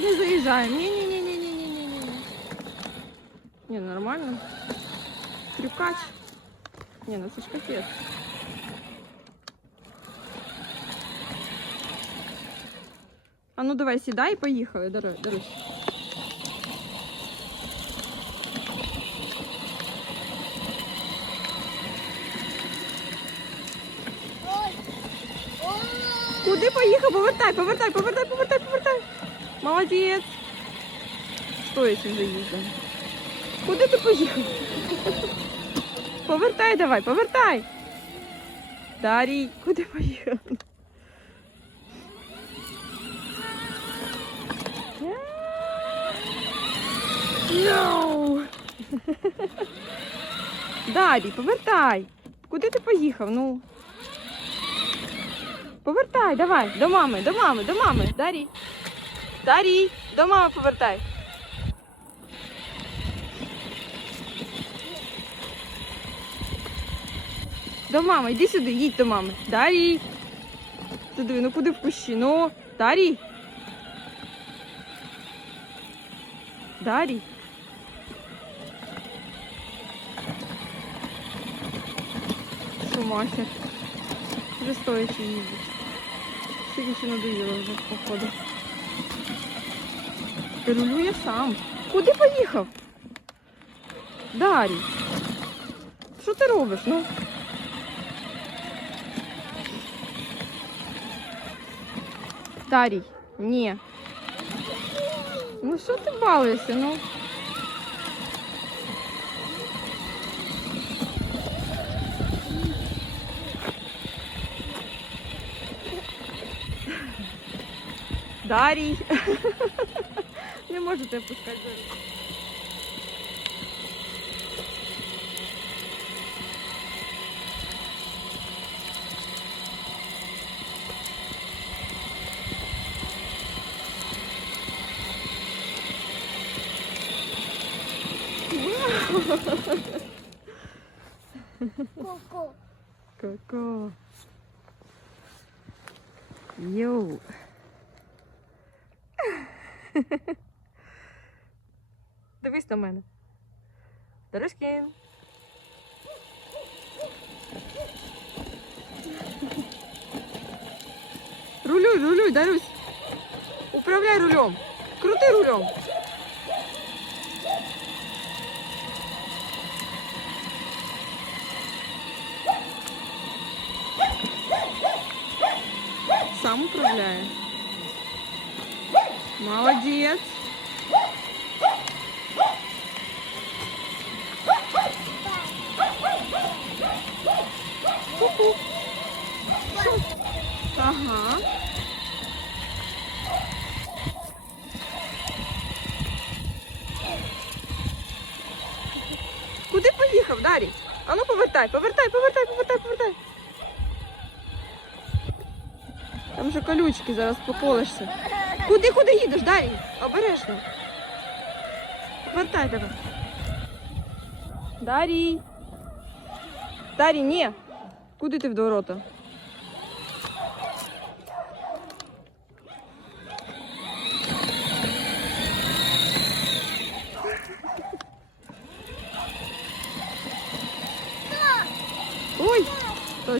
город не заїжджаємо. Ні-ні-ні-ні-ні-ні-ні. Ні, нормально. Трюкач. Ні, ну це ж. А ну давай сідай і поїхали, Дару- Дарусь. Куди поїхав? Повертай, повертай, повертай, повертай, повертай. Молодець. Стоячи вже їздимо. Куди ти поїхав? Повертай давай, повертай. Дарій, куди поїхав? No. Дарій, повертай. Куди ти поїхав? Ну. Повертай, давай, до мами, до мами, до мами. Дарій. Дарій, до мами повертай. До мами, йди сюди, їдь до мами. Дарій. Ти ну куди в кущі? Ну, Дарій. Дарій. Шумахер. Вже стоячи їздить. Скільки ще надоїло вже, походу. Керулює сам. Куди поїхав? Дарій. Що ти робиш? Ну? Дарій, ні. Ну що ти балуєшся, ну? Дарій. Не можете опускати Дарій. Ку-ку. Ко-ко. Йоу. Дивись на мене. Дорожкін. Рулюй, рулюй, Дарусь. Управляй рулем. Крути рулем. Сам управляє. Молодець. Ага. Куди поїхав, Дарій? А ну повертай, повертай, повертай, повертай, повертай. Там же колючки, зараз поколишся. Куди, куди їдеш, Дарій? Обережно. Повертай давай. Дарій. Дарій, ні. Куди ти в ворота?